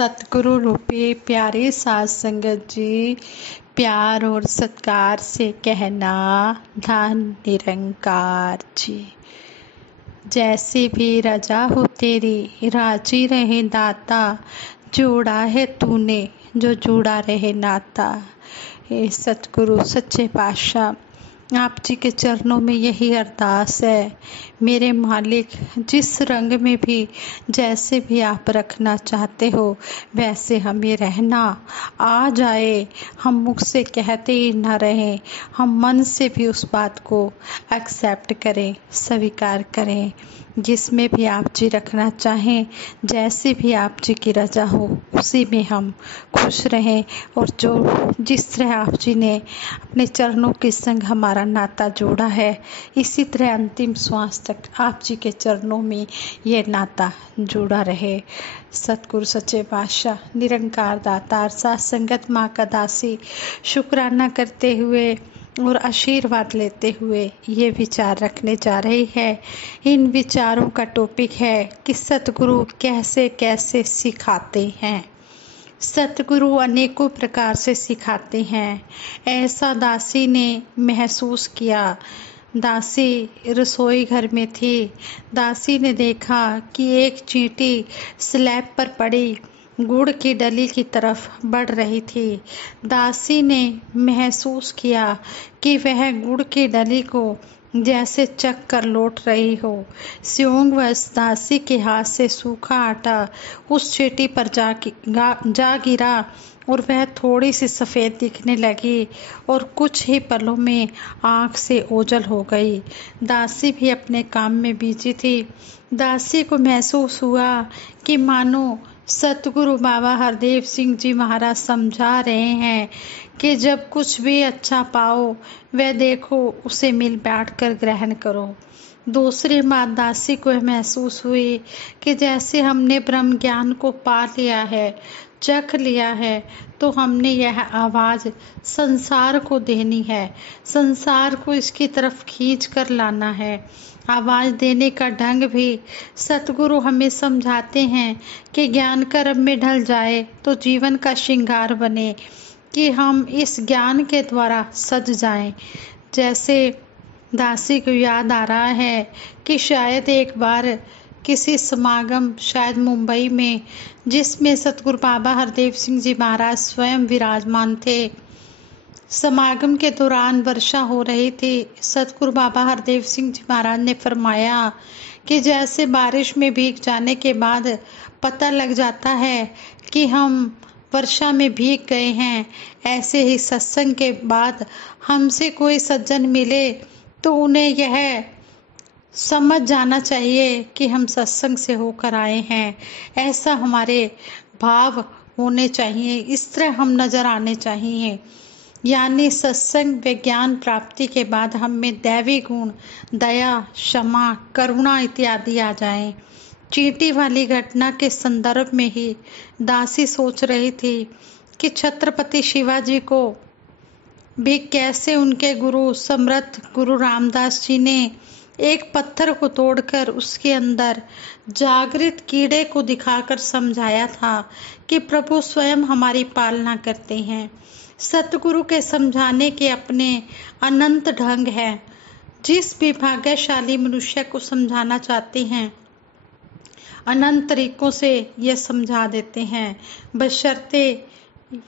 सतगुरु रूपी प्यारी साध संगत जी, प्यार और सत्कार से कहना धन निरंकार जी। जैसी भी रजा हो तेरी राजी रहे दाता, जोड़ा है तूने जो जुड़ा रहे नाता। हे सतगुरु सच्चे पातशाह, आप जी के चरणों में यही अरदास है। मेरे मालिक, जिस रंग में भी जैसे भी आप रखना चाहते हो वैसे हमें रहना आ जाए। हम मुख से कहते ही ना रहें, हम मन से भी उस बात को एक्सेप्ट करें, स्वीकार करें। जिसमें भी आप जी रखना चाहें, जैसे भी आप जी की रजा हो उसी में हम खुश रहें। और जो जिस तरह आप जी ने अपने चरणों के संग हमारा नाता जोड़ा है, इसी तरह अंतिम श्वास तक आप जी के चरणों में ये नाता जुड़ा रहे। सतगुरु सच्चे पातशाह निरंकार दातार साथ संगत माँ का दासी शुक्राना करते हुए और आशीर्वाद लेते हुए ये विचार रखने जा रही है। इन विचारों का टॉपिक है कि सतगुरु कैसे कैसे सिखाते हैं। सतगुरु अनेकों प्रकार से सिखाते हैं। ऐसा दासी ने महसूस किया। दासी रसोई घर में थी। दासी ने देखा कि एक चींटी स्लैब पर पड़ी गुड़ की डली की तरफ बढ़ रही थी। दासी ने महसूस किया कि वह गुड़ की डली को जैसे चक कर लौट रही हो। स्योंगवश दासी के हाथ से सूखा आटा उस चींटी पर जा गिरा और वह थोड़ी सी सफ़ेद दिखने लगी और कुछ ही पलों में आँख से ओझल हो गई। दासी भी अपने काम में बिजी थी। दासी को महसूस हुआ कि मानो सतगुरु बाबा हरदेव सिंह जी महाराज समझा रहे हैं कि जब कुछ भी अच्छा पाओ वह देखो उसे मिल बैठ कर ग्रहण करो। दूसरी बात दासी को महसूस हुई कि जैसे हमने ब्रह्म ज्ञान को पा लिया है, चख लिया है, तो हमने यह आवाज़ संसार को देनी है, संसार को इसकी तरफ खींच कर लाना है। आवाज़ देने का ढंग भी सतगुरु हमें समझाते हैं कि ज्ञान कर्म में ढल जाए तो जीवन का श्रृंगार बने, कि हम इस ज्ञान के द्वारा सज जाएं। जैसे दासी को याद आ रहा है कि शायद एक बार किसी समागम, शायद मुंबई में, जिसमें सतगुरु बाबा हरदेव सिंह जी महाराज स्वयं विराजमान थे। समागम के दौरान वर्षा हो रही थी। सतगुरु बाबा हरदेव सिंह जी महाराज ने फरमाया कि जैसे बारिश में भीग जाने के बाद पता लग जाता है कि हम वर्षा में भीग गए हैं, ऐसे ही सत्संग के बाद हमसे कोई सज्जन मिले तो उन्हें यह समझ जाना चाहिए कि हम सत्संग से होकर आए हैं। ऐसा हमारे भाव होने चाहिए, इस तरह हम नज़र आने चाहिए। यानी सत्संग व ज्ञान प्राप्ति के बाद हम में दैवी गुण, दया, क्षमा, करुणा इत्यादि आ जाएं। चींटी वाली घटना के संदर्भ में ही दासी सोच रही थी कि छत्रपति शिवाजी को भी कैसे उनके गुरु समर्थ गुरु रामदास जी ने एक पत्थर को तोड़कर उसके अंदर जागृत कीड़े को दिखाकर समझाया था कि प्रभु स्वयं हमारी पालना करते हैं। सतगुरु के समझाने के अपने अनंत ढंग हैं। जिस भी भाग्यशाली मनुष्य को समझाना चाहते हैं, अनंत तरीकों से यह समझा देते हैं, बशर्ते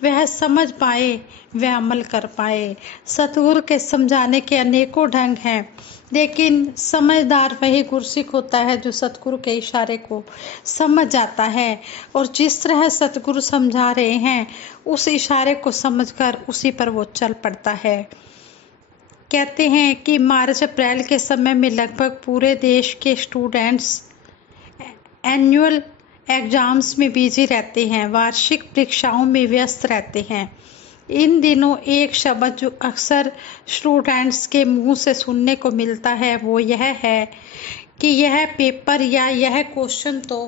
वह समझ पाए, वह अमल कर पाए। सतगुरु के समझाने के अनेकों ढंग हैं, लेकिन समझदार वही गुरसिक होता है जो सतगुरु के इशारे को समझ जाता है और जिस तरह सतगुरु समझा रहे हैं उस इशारे को समझकर उसी पर वो चल पड़ता है। कहते हैं कि मार्च अप्रैल के समय में लगभग पूरे देश के स्टूडेंट्स एनुअल एग्जाम्स में बिजी रहते हैं, वार्षिक परीक्षाओं में व्यस्त रहते हैं। इन दिनों एक शब्द जो अक्सर स्टूडेंट्स के मुंह से सुनने को मिलता है वो यह है कि यह पेपर या यह क्वेश्चन तो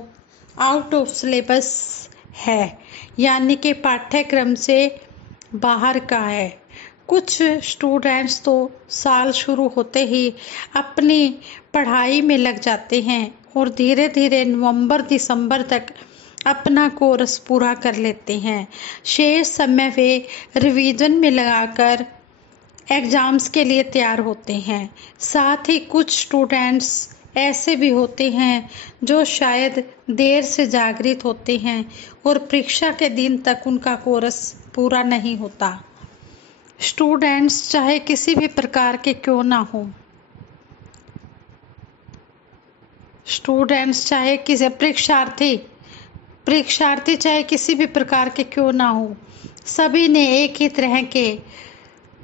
आउट ऑफ सिलेबस है, यानी कि पाठ्यक्रम से बाहर का है। कुछ स्टूडेंट्स तो साल शुरू होते ही अपनी पढ़ाई में लग जाते हैं और धीरे धीरे नवंबर दिसंबर तक अपना कोर्स पूरा कर लेते हैं। शेष समय वे रिवीजन में लगाकर एग्जाम्स के लिए तैयार होते हैं। साथ ही कुछ स्टूडेंट्स ऐसे भी होते हैं जो शायद देर से जागृत होते हैं और परीक्षा के दिन तक उनका कोर्स पूरा नहीं होता। स्टूडेंट्स चाहे किसी भी प्रकार के क्यों ना हो, स्टूडेंट्स चाहे किसी परीक्षार्थी चाहे किसी भी प्रकार के क्यों ना हो, सभी ने एक ही तरह के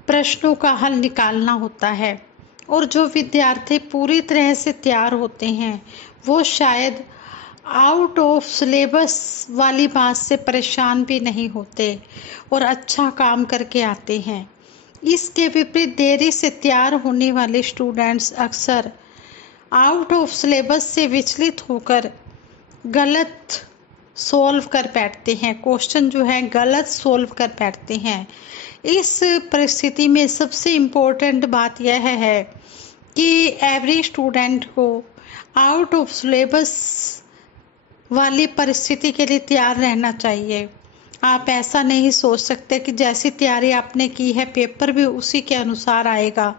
प्रश्नों का हल निकालना होता है। और जो विद्यार्थी पूरी तरह से तैयार होते हैं वो शायद आउट ऑफ सिलेबस वाली बात से परेशान भी नहीं होते और अच्छा काम करके आते हैं। इसके विपरीत देरी से तैयार होने वाले स्टूडेंट्स अक्सर आउट ऑफ सिलेबस से विचलित होकर गलत सॉल्व कर बैठते हैं, क्वेश्चन जो है गलत सॉल्व कर बैठते हैं। इस परिस्थिति में सबसे इम्पोर्टेंट बात यह है कि एवरी स्टूडेंट को आउट ऑफ सिलेबस वाली परिस्थिति के लिए तैयार रहना चाहिए। आप ऐसा नहीं सोच सकते कि जैसी तैयारी आपने की है पेपर भी उसी के अनुसार आएगा।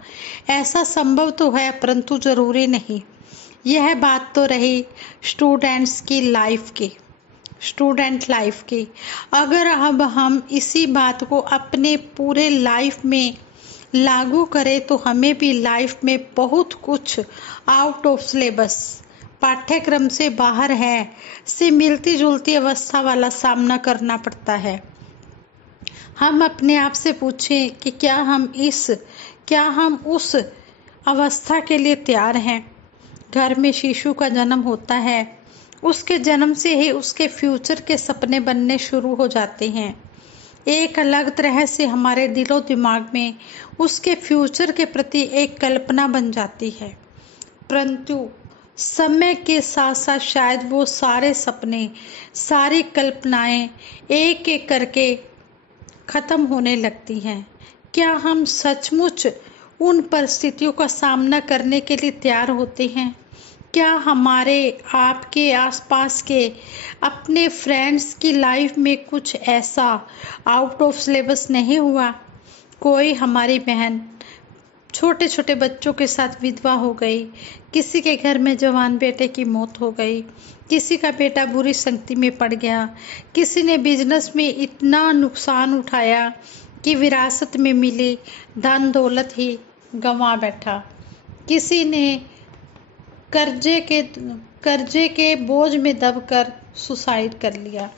ऐसा संभव तो है परंतु ज़रूरी नहीं। यह बात तो रही स्टूडेंट लाइफ की। अगर अब हम इसी बात को अपने पूरे लाइफ में लागू करें तो हमें भी लाइफ में बहुत कुछ आउट ऑफ सिलेबस, पाठ्यक्रम से बाहर है से मिलती जुलती अवस्था वाला सामना करना पड़ता है। हम अपने आप से पूछें कि क्या हम उस अवस्था के लिए तैयार हैं। घर में शिशु का जन्म होता है, उसके जन्म से ही उसके फ्यूचर के सपने बनने शुरू हो जाते हैं। एक अलग तरह से हमारे दिलो दिमाग में उसके फ्यूचर के प्रति एक कल्पना बन जाती है, परंतु समय के साथ साथ शायद वो सारे सपने, सारी कल्पनाएं एक एक करके खत्म होने लगती हैं। क्या हम सचमुच उन परिस्थितियों का सामना करने के लिए तैयार होते हैं? क्या हमारे आपके आसपास के अपने फ्रेंड्स की लाइफ में कुछ ऐसा आउट ऑफ सिलेबस नहीं हुआ? कोई हमारी बहन छोटे छोटे बच्चों के साथ विधवा हो गई, किसी के घर में जवान बेटे की मौत हो गई, किसी का बेटा बुरी संगति में पड़ गया, किसी ने बिजनेस में इतना नुकसान उठाया कि विरासत में मिली धन दौलत ही गंवा बैठा, किसी ने कर्जे के बोझ में दबकर सुसाइड कर लिया।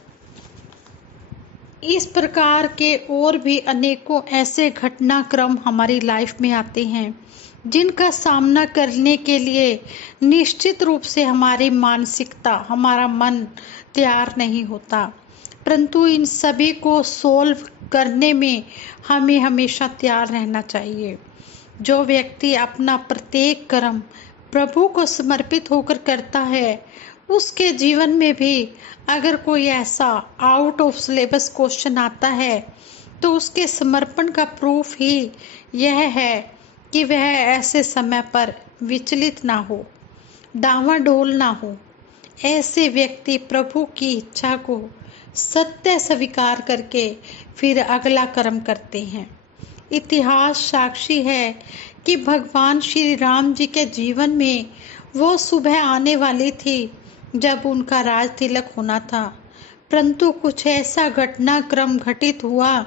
इस प्रकार के और भी अनेकों ऐसे घटनाक्रम हमारी लाइफ में आते हैं जिनका सामना करने के लिए निश्चित रूप से हमारी मानसिकता, हमारा मन तैयार नहीं होता, परंतु इन सभी को सोल्व करने में हमें हमेशा तैयार रहना चाहिए। जो व्यक्ति अपना प्रत्येक कर्म प्रभु को समर्पित होकर करता है उसके जीवन में भी अगर कोई ऐसा आउट ऑफ सिलेबस क्वेश्चन आता है तो उसके समर्पण का प्रूफ ही यह है कि वह ऐसे समय पर विचलित ना हो, डावाडोल ना हो। ऐसे व्यक्ति प्रभु की इच्छा को सत्य स्वीकार करके फिर अगला कर्म करते हैं। इतिहास साक्षी है कि भगवान श्री राम जी के जीवन में वो सुबह आने वाली थी जब उनका राज तिलक होना था, परंतु कुछ ऐसा घटनाक्रम घटित हुआ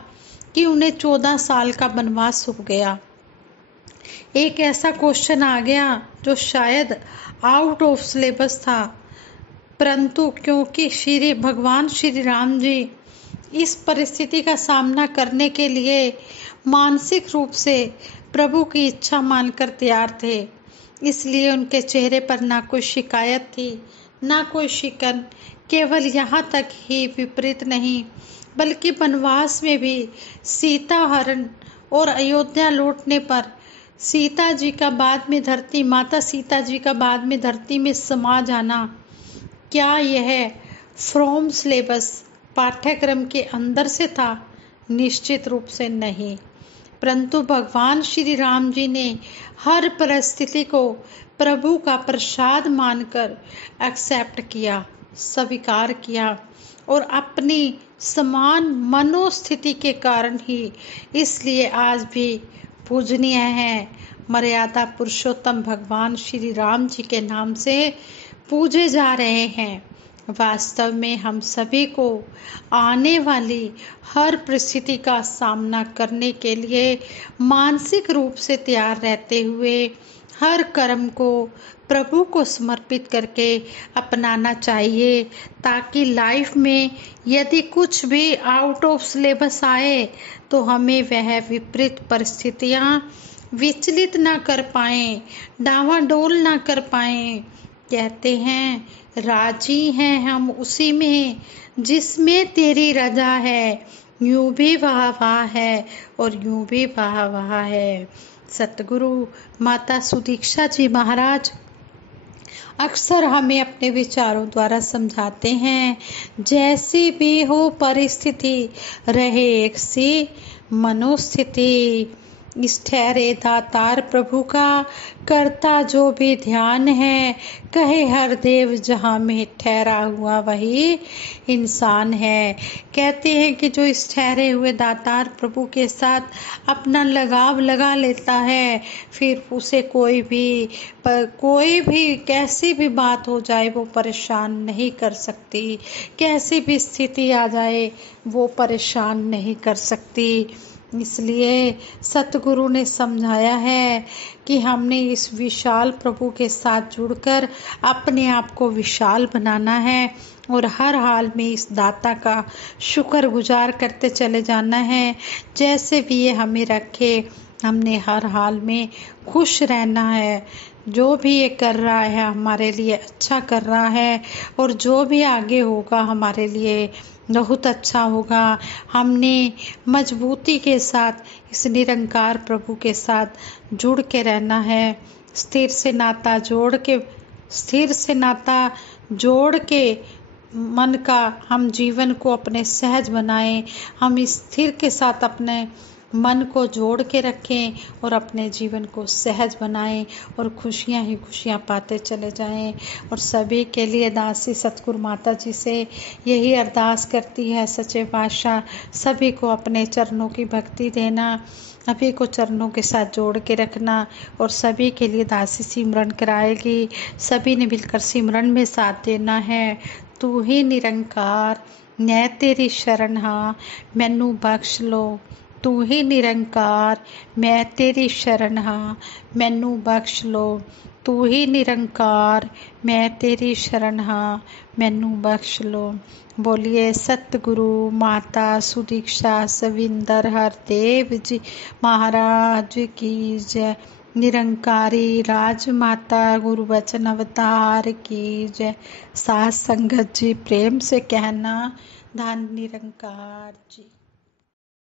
कि उन्हें 14 साल का वनवास हो गया। एक ऐसा क्वेश्चन आ गया जो शायद आउट ऑफ सिलेबस था, परंतु क्योंकि भगवान श्री राम जी इस परिस्थिति का सामना करने के लिए मानसिक रूप से प्रभु की इच्छा मानकर तैयार थे, इसलिए उनके चेहरे पर ना कोई शिकायत थी ना कोई शिकन। केवल यहाँ तक ही विपरीत नहीं बल्कि वनवास में भी सीता हरण और अयोध्या लौटने पर माता सीता जी का बाद में धरती में समा जाना, क्या यह फ्रॉम सिलेबस पाठ्यक्रम के अंदर से था? निश्चित रूप से नहीं, परंतु भगवान श्री राम जी ने हर परिस्थिति को प्रभु का प्रसाद मानकर एक्सेप्ट किया, स्वीकार किया और अपनी समान मनोस्थिति के कारण ही इसलिए आज भी पूजनीय है। मर्यादा पुरुषोत्तम भगवान श्री राम जी के नाम से पूजे जा रहे हैं। वास्तव में हम सभी को आने वाली हर परिस्थिति का सामना करने के लिए मानसिक रूप से तैयार रहते हुए हर कर्म को प्रभु को समर्पित करके अपनाना चाहिए, ताकि लाइफ में यदि कुछ भी आउट ऑफ सिलेबस आए तो हमें वह विपरीत परिस्थितियां विचलित ना कर पाएं, डावाडोल ना कर पाएं। कहते हैं राजी हैं हम उसी में जिसमें तेरी रजा है, यूं भी वाह वाह है और यूं भी वाह वाह है। सतगुरु माता सुदीक्षा जी महाराज अक्सर हमें अपने विचारों द्वारा समझाते हैं, जैसी भी हो परिस्थिति रहे एक सी मनोस्थिति, इस ठहरे दातार प्रभु का करता जो भी ध्यान है, कहे हर देव जहाँ में ठहरा हुआ वही इंसान है। कहते हैं कि जो इस ठहरे हुए दातार प्रभु के साथ अपना लगाव लगा लेता है, फिर उसे कोई भी कैसी भी बात हो जाए वो परेशान नहीं कर सकती, कैसी भी स्थिति आ जाए वो परेशान नहीं कर सकती। इसलिए सतगुरु ने समझाया है कि हमने इस विशाल प्रभु के साथ जुड़कर अपने आप को विशाल बनाना है और हर हाल में इस दाता का शुक्रगुजार करते चले जाना है। जैसे भी ये हमें रखे, हमने हर हाल में खुश रहना है। जो भी ये कर रहा है हमारे लिए अच्छा कर रहा है और जो भी आगे होगा हमारे लिए बहुत अच्छा होगा। हमने मजबूती के साथ इस निरंकार प्रभु के साथ जुड़ के रहना है। स्थिर से नाता जोड़ के मन का हम जीवन को अपने सहज बनाएं। हम इस स्थिर के साथ अपने मन को जोड़ के रखें और अपने जीवन को सहज बनाएं और खुशियां ही खुशियां पाते चले जाएं। और सभी के लिए दासी सतगुरु माता जी से यही अरदास करती है सच्चे पातशाह, सभी को अपने चरणों की भक्ति देना, सभी को चरणों के साथ जोड़ के रखना। और सभी के लिए दासी सिमरन कराएगी, सभी ने मिलकर सिमरन में साथ देना है। तू ही निरंकार मैं तेरी शरण हाँ, मैनू बख्श लो। तू ही निरंकार मैं तेरी शरण हाँ, मैनू बख्श लो। तू ही निरंकार मैं तेरी शरण हाँ, मैनू बख्श लो। बोलिए सतगुरु माता सुदीक्षा सविंदर हरदेव जी महाराज की जय। निरंकारी राजमाता गुरु वचन अवतार की जय। साथ संगत जी प्रेम से कहना धन निरंकार जी।